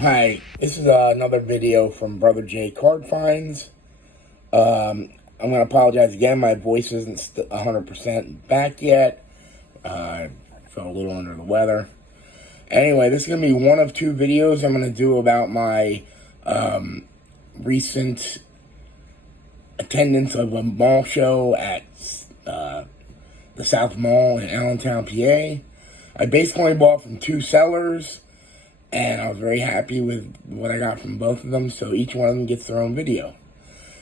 Hi, this is another video from Brother J Card Finds. I'm going to apologize again. My voice isn't 100% back yet. I felt a little under the weather. Anyway, this is going to be one of two videos I'm going to do about my recent attendance of a mall show at the South Mall in Allentown, PA. I basically bought from two sellers, and I was very happy with what I got from both of them, so each one of them gets their own video.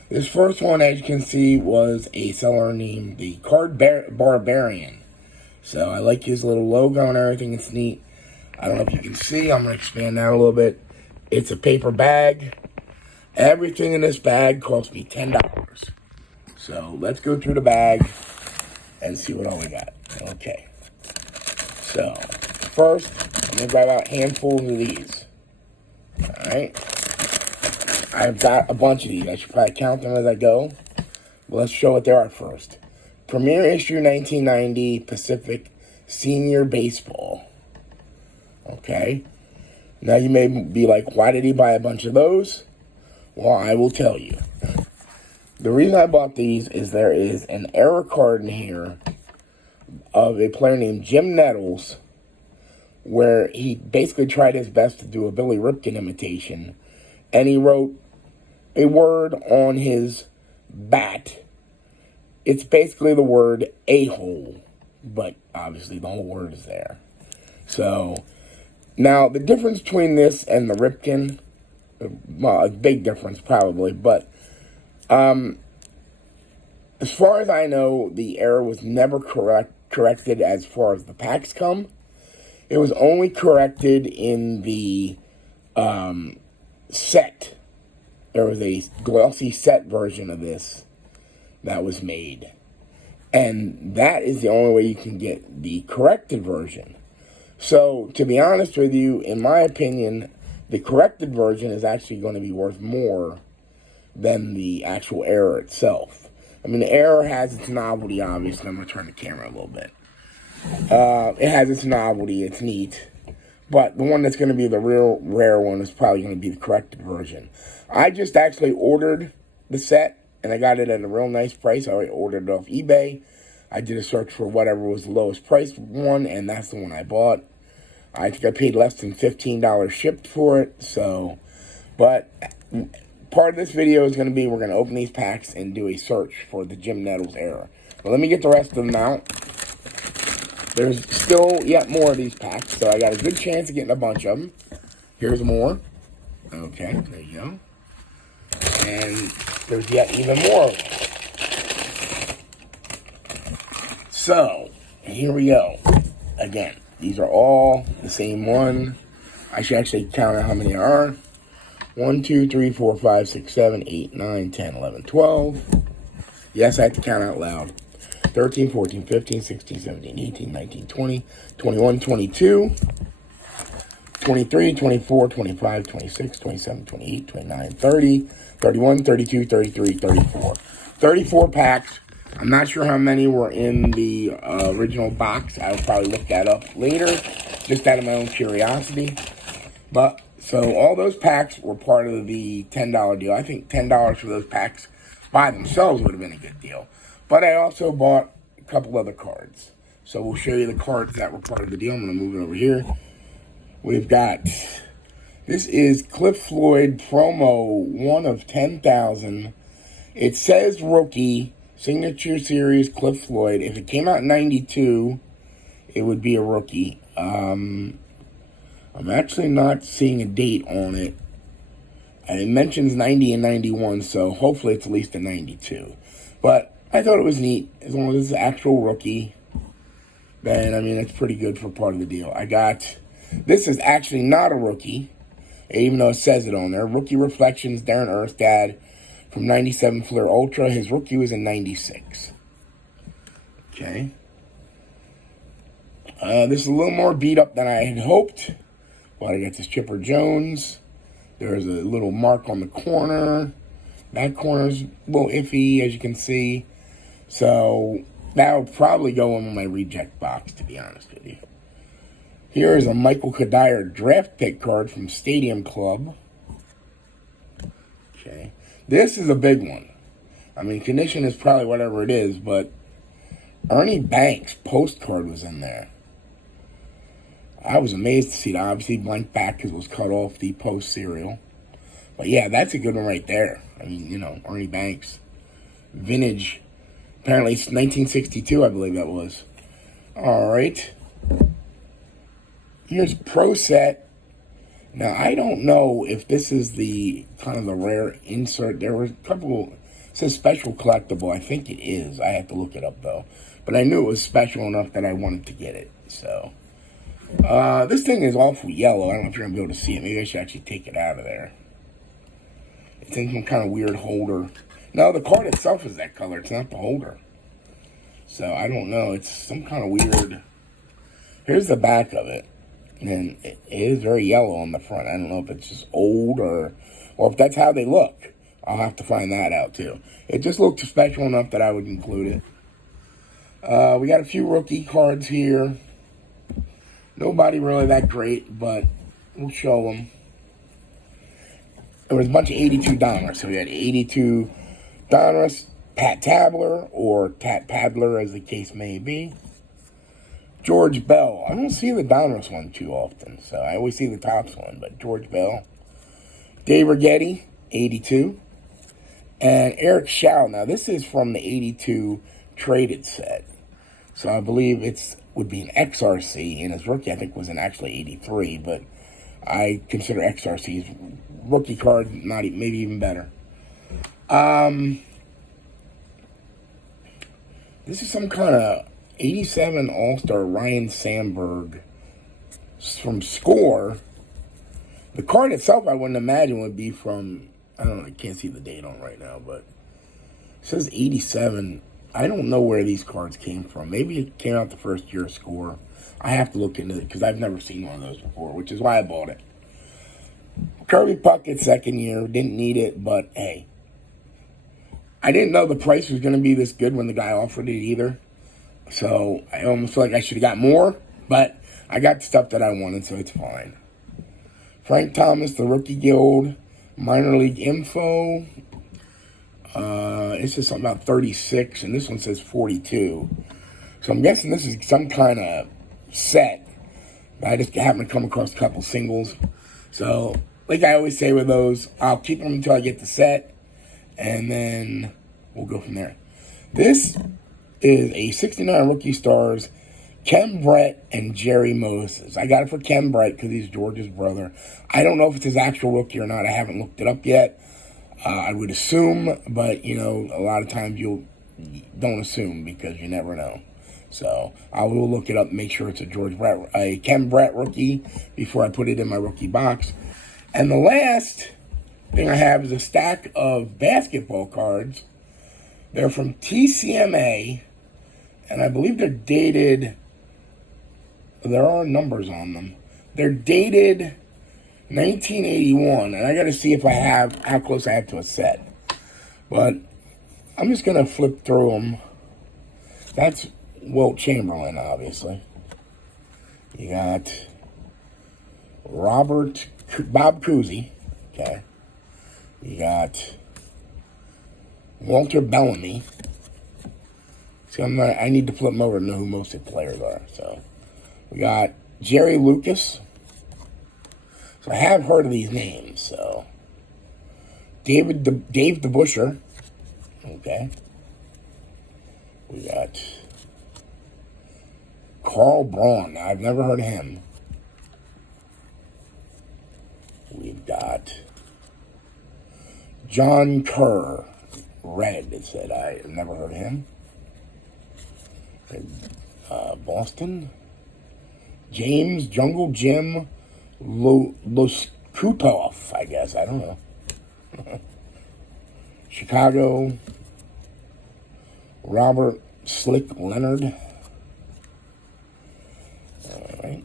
This first one, as you can see, was a seller named the Barbarian. So I like his little logo and everything. It's neat. I don't know if you can see. I'm going to expand that a little bit. It's a paper bag. Everything in this bag cost me $10. So let's go through the bag and see what all we got. Okay. So first, I'm going to grab out handfuls of these. Alright. I've got a bunch of these. I should probably count them as I go. But let's show what they are first. Premier Issue 1990 Pacific Senior Baseball. Okay. Now you may be like, why did he buy a bunch of those? Well, I will tell you. The reason I bought these is there is an error card in here of a player named Jim Nettles, where he basically tried his best to do a Billy Ripken imitation, and he wrote a word on his bat. It's basically the word a-hole, but obviously the whole word is there. So, now the difference between this and the Ripken, well, a big difference probably, but as far as I know, the error was never corrected as far as the packs come. It was only corrected in the set. There was a glossy set version of this that was made. And that is the only way you can get the corrected version. So, to be honest with you, in my opinion, the corrected version is actually going to be worth more than the actual error itself. I mean, the error has its novelty, obviously. I'm going to turn the camera a little bit. It has its novelty, it's neat, but the one that's going to be the real rare one is probably going to be the corrected version. I just actually ordered the set, and I got it at a real nice price. I already ordered it off eBay. I did a search for whatever was the lowest priced one, and that's the one I bought. I think I paid less than $15 shipped for it, so, but part of this video is going to be, we're going to open these packs and do a search for the Jim Nettles Error. But let me get the rest of them out. There's still yet more of these packs, so I got a good chance of getting a bunch of them. Here's more. Okay, there you go. And there's yet even more of them. So, here we go. Again, these are all the same one. I should actually count out how many there are. 1, 2, 3, 4, 5, 6, 7, 8, 9, 10, 11, 12. Yes, I have to count out loud. 13, 14, 15, 16, 17, 18, 19, 20, 21, 22, 23, 24, 25, 26, 27, 28, 29, 30, 31, 32, 33, 34. 34 packs. I'm not sure how many were in the original box. I'll probably look that up later, just out of my own curiosity. But, so all those packs were part of the $10 deal. I think $10 for those packs by themselves would have been a good deal. But I also bought a couple other cards. So we'll show you the cards that were part of the deal. I'm going to move it over here. We've got, this is Cliff Floyd promo 1 of 10,000. It says rookie, signature series Cliff Floyd. If it came out in 92, it would be a rookie. I'm actually not seeing a date on it. And it mentions 90 and 91, so hopefully it's at least a 92. But I thought it was neat. As long as it's an actual rookie, then, I mean, it's pretty good for part of the deal. I got, this is actually not a rookie, even though it says it on there. Rookie Reflections, Darren Earthstad from 97 Flair Ultra. His rookie was in 96. Okay. This is a little more beat up than I had hoped. But I got this Chipper Jones. There's a little mark on the corner. That corner's a little iffy, as you can see. So, that will probably go in my reject box, to be honest with you. Here is a Michael Kadire draft pick card from Stadium Club. Okay. This is a big one. I mean, condition is probably whatever it is, but Ernie Banks' postcard was in there. I was amazed to see that. Obviously, blank back because it was cut off the post serial. But yeah, that's a good one right there. I mean, you know, Ernie Banks. Vintage. Apparently, it's 1962, I believe that was. All right. Here's Pro Set. Now, I don't know if this is the kind of the rare insert. There were a couple. It says special collectible. I think it is. I have to look it up, though. But I knew it was special enough that I wanted to get it. So, this thing is awful yellow. I don't know if you're going to be able to see it. Maybe I should actually take it out of there. It's in some kind of weird holder. No, the card itself is that color. It's not the holder. So, I don't know. It's some kind of weird. Here's the back of it. And it is very yellow on the front. I don't know if it's just old or if that's how they look. I'll have to find that out, too. It just looked special enough that I would include it. We got a few rookie cards here. Nobody really that great, but we'll show them. There was a bunch of 82 Donruss. So we had 82 Donruss, Pat Tabler, or Pat Padler, as the case may be. George Bell. I don't see the Donruss one too often, so I always see the Topps one, but George Bell. Dave Righetti, 82. And Eric Schau. Now, this is from the 82 traded set. So I believe would be an XRC, and his rookie, I think, was actually 83, but I consider XRC's rookie card maybe even better. This is some kind of 87 All-Star Ryan Sandberg from Score. The card itself, I wouldn't imagine, would be from, I don't know, I can't see the date on right now, but it says 87. I don't know where these cards came from. Maybe it came out the first year of Score. I have to look into it because I've never seen one of those before, which is why I bought it. Kirby Puckett, second year. Didn't need it, but hey. I didn't know the price was going to be this good when the guy offered it either. So I almost feel like I should have got more, but I got the stuff that I wanted, so it's fine. Frank Thomas, the Rookie Guild, minor league info. It says something about 36, and this one says 42. So I'm guessing this is some kind of set. I just happened to come across a couple singles. So, like I always say with those, I'll keep them until I get the set, and then we'll go from there. This is a 69 Rookie Stars, Ken Brett and Jerry Moses. I got it for Ken Brett because he's George's brother. I don't know if it's his actual rookie or not. I haven't looked it up yet. I would assume, but, you know, a lot of times you don't assume because you never know. So I will look it up and make sure it's a Ken Brett rookie before I put it in my rookie box. And the last thing I have is a stack of basketball cards. They're from TCMA, and I believe they're dated. There are numbers on them. They're dated 1981, and I got to see if I have how close I have to a set. But I'm just going to flip through them. That's Wilt Chamberlain, obviously. You got Bob Cousy. Okay. You got Walter Bellamy. See, I need to flip them over to know who most of the players are. So we got Jerry Lucas. So I have heard of these names. So Dave DeBuscher. Okay. We got Carl Braun. Now, I've never heard of him. We've got John Kerr. Red, it said. I have never heard of him. Boston. James Jungle Jim Loskutov, I guess. I don't know. Chicago. Robert Slick Leonard. All right.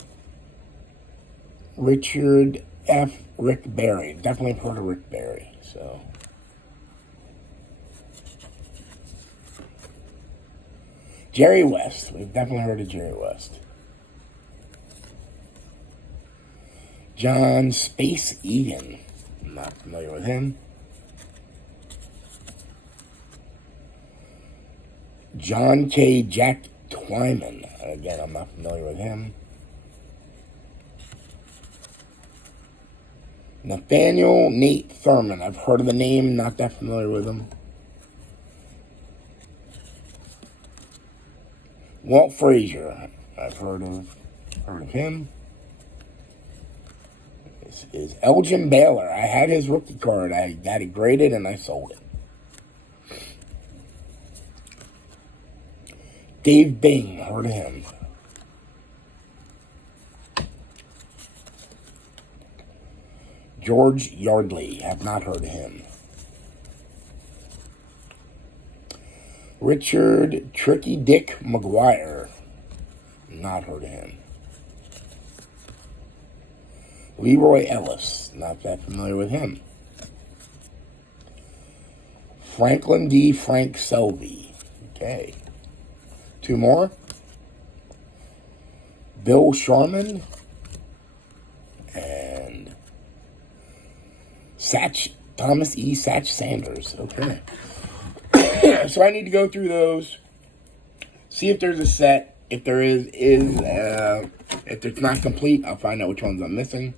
Richard F. Rick Barry. Definitely heard of Rick Barry. So. Jerry West. We've definitely heard of Jerry West. John Space Egan. I'm not familiar with him. John K. Jack Twyman. Again, I'm not familiar with him. Nathaniel Nate Thurman. I've heard of the name, not that familiar with him. Walt Frazier. I've heard of him. This is Elgin Baylor. I had his rookie card. I got it graded and I sold it. Dave Bing. Heard of him. George Yardley. Have not heard of him. Richard Tricky Dick McGuire. Not heard of him. Leroy Ellis. Not that familiar with him. Franklin D. Frank Selvey. Okay. Two more. Bill Sharman. And Thomas E. Satch Sanders. Okay. So I need to go through those, see if there's a set. If there is if it's not complete, I'll find out which ones I'm missing.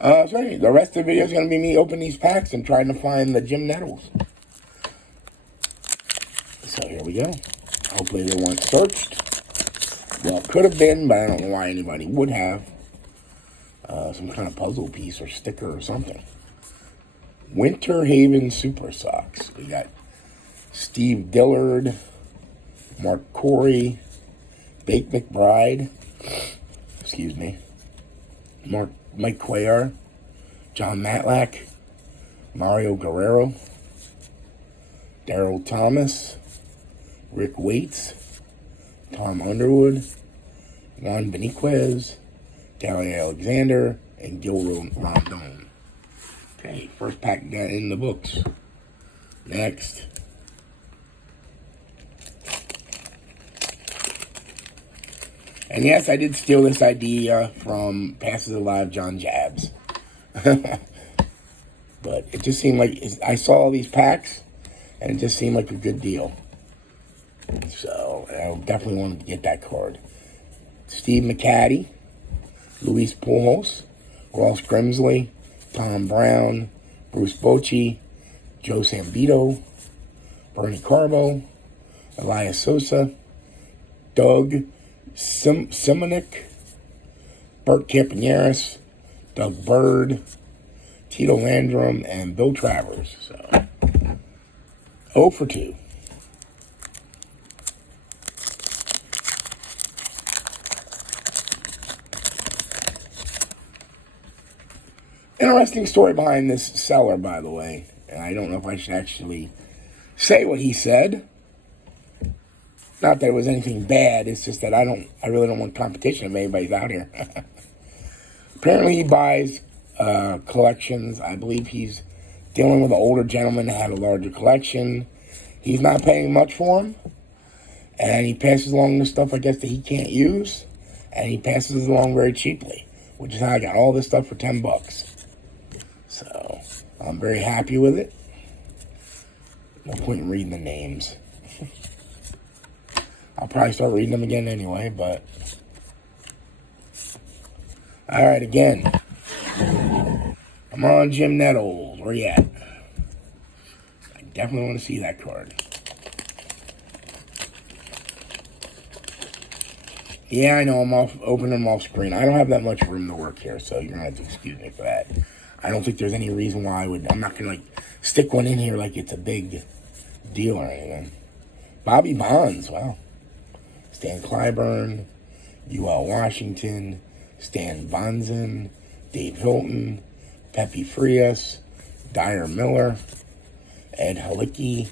So anyway, the rest of the video is going to be me opening these packs and trying to find the Jim Nettles. So here we go. Hopefully they weren't searched. Well, it could have been, but I don't know why anybody would have. Some kind of puzzle piece or sticker or something. Winter Haven Super Sox. We got Steve Dillard, Mark Corey, Bake McBride, excuse me, Mike Cuellar, John Matlack, Mario Guerrero, Daryl Thomas, Rick Waits, Tom Underwood, Juan Beniquez, Gary Alexander, and Gil Rondon. Okay, first pack got in the books. Next. And yes, I did steal this idea from Passes Alive John Jabs. But it just seemed like, I saw all these packs, and it just seemed like a good deal. So, I definitely wanted to get that card. Steve McCaddy, Luis Pujols, Ross Grimsley, Tom Brown, Bruce Bochy, Joe Sambito, Bernie Carbo, Elias Sosa, Doug Simonik, Bert Campaneris, Doug Bird, Tito Landrum, and Bill Travers. So, 0 for 2. Interesting story behind this seller, by the way. And I don't know if I should actually say what he said. Not that it was anything bad, it's just that I really don't want competition if anybody's out here. Apparently he buys collections. I believe he's dealing with an older gentleman that had a larger collection. He's not paying much for them. And he passes along the stuff, I guess, that he can't use. And he passes it along very cheaply, which is how I got all this stuff for $10. So, I'm very happy with it. No point in reading the names. I'll probably start reading them again anyway, but... Alright, again. Come on, Jim Nettles. Where you at? I definitely want to see that card. Yeah, I know, I'm opening them off screen. I don't have that much room to work here, so you're going to have to excuse me for that. I don't think there's any reason why I'm not going to, stick one in here like it's a big deal or anything. Bobby Bonds, wow. Stan Clyburn, UL Washington, Stan Bonzen, Dave Hilton, Pepe Frias, Dyer Miller, Ed Halicki,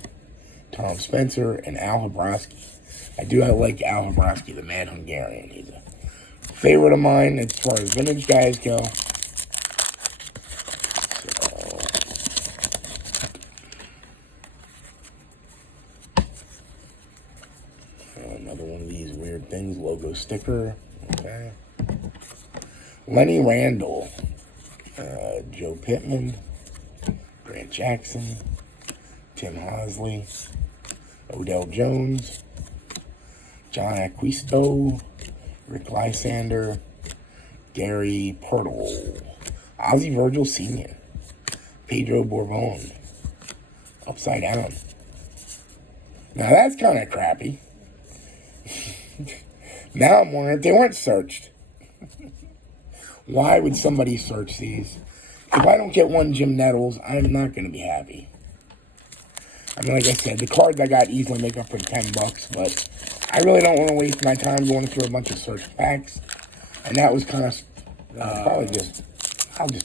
Tom Spencer, and Al Hrabosky. I do like Al Hrabosky, the Mad Hungarian. He's a favorite of mine as far as vintage guys go. Another one of these weird things, logo sticker. Okay. Lenny Randall. Joe Pittman, Grant Jackson, Tim Hosley, Odell Jones, John Acquisto, Rick Lysander, Gary Pirtle, Ozzie Virgil Sr., Pedro Borbon, upside down. Now that's kind of crappy. Now I'm wondering if they weren't searched. Why would somebody search these? If I don't get one Jim Nettles, I'm not going to be happy. I mean, like I said, the cards I got easily make up for $10, but I really don't want to waste my time going through a bunch of search packs. And that was kind of, I'll just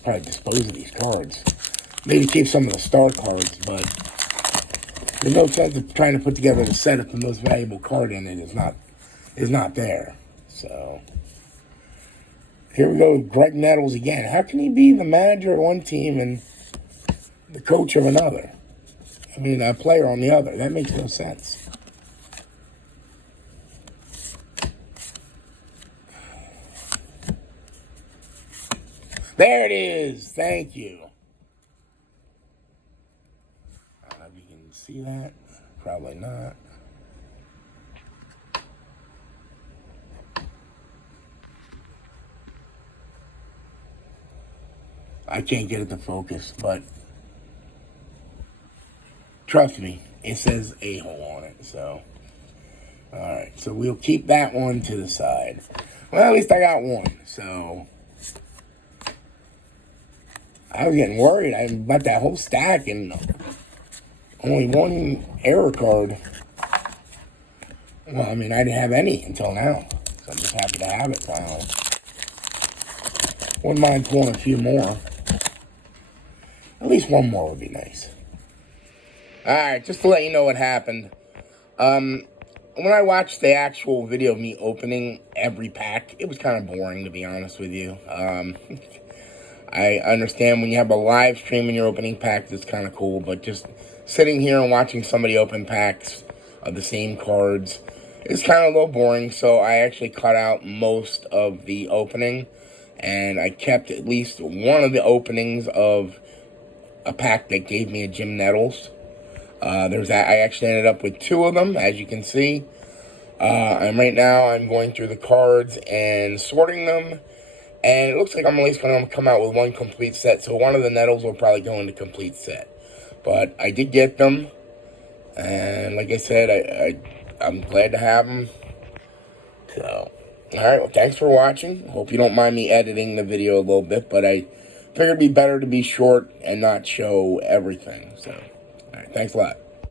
probably dispose of these cards. Maybe keep some of the star cards, but there's no sense of trying to put together the set if the most valuable card in it is not there. So here we go with Greg Nettles again. How can he be the manager of one team and the coach of another? I mean, a player on the other. That makes no sense. There it is. Thank you. I don't know if you can see that. Probably not. I can't get it to focus, but trust me, it says a-hole on it, so. Alright, so we'll keep that one to the side. Well, at least I got one, so. I was getting worried about that whole stack and only one error card. Well, I mean, I didn't have any until now, so I'm just happy to have it finally. Wouldn't mind pulling a few more. At least one more would be nice. Alright, just to let you know what happened. When I watched the actual video of me opening every pack, it was kind of boring, to be honest with you. I understand when you have a live stream and you're opening packs, it's kind of cool, but just sitting here and watching somebody open packs of the same cards is kind of a little boring, so I actually cut out most of the opening, and I kept at least one of the openings of a pack that gave me a Jim Nettles. I actually ended up with two of them, as you can see. Right now I'm going through the cards and sorting them, and it looks like I'm at least going to come out with one complete set, so one of the Nettles will probably go into complete set. But I did get them, and like I said, I'm glad to have them. So, alright, well, thanks for watching. Hope you don't mind me editing the video a little bit, but I figured it'd be better to be short and not show everything. So, alright, thanks a lot.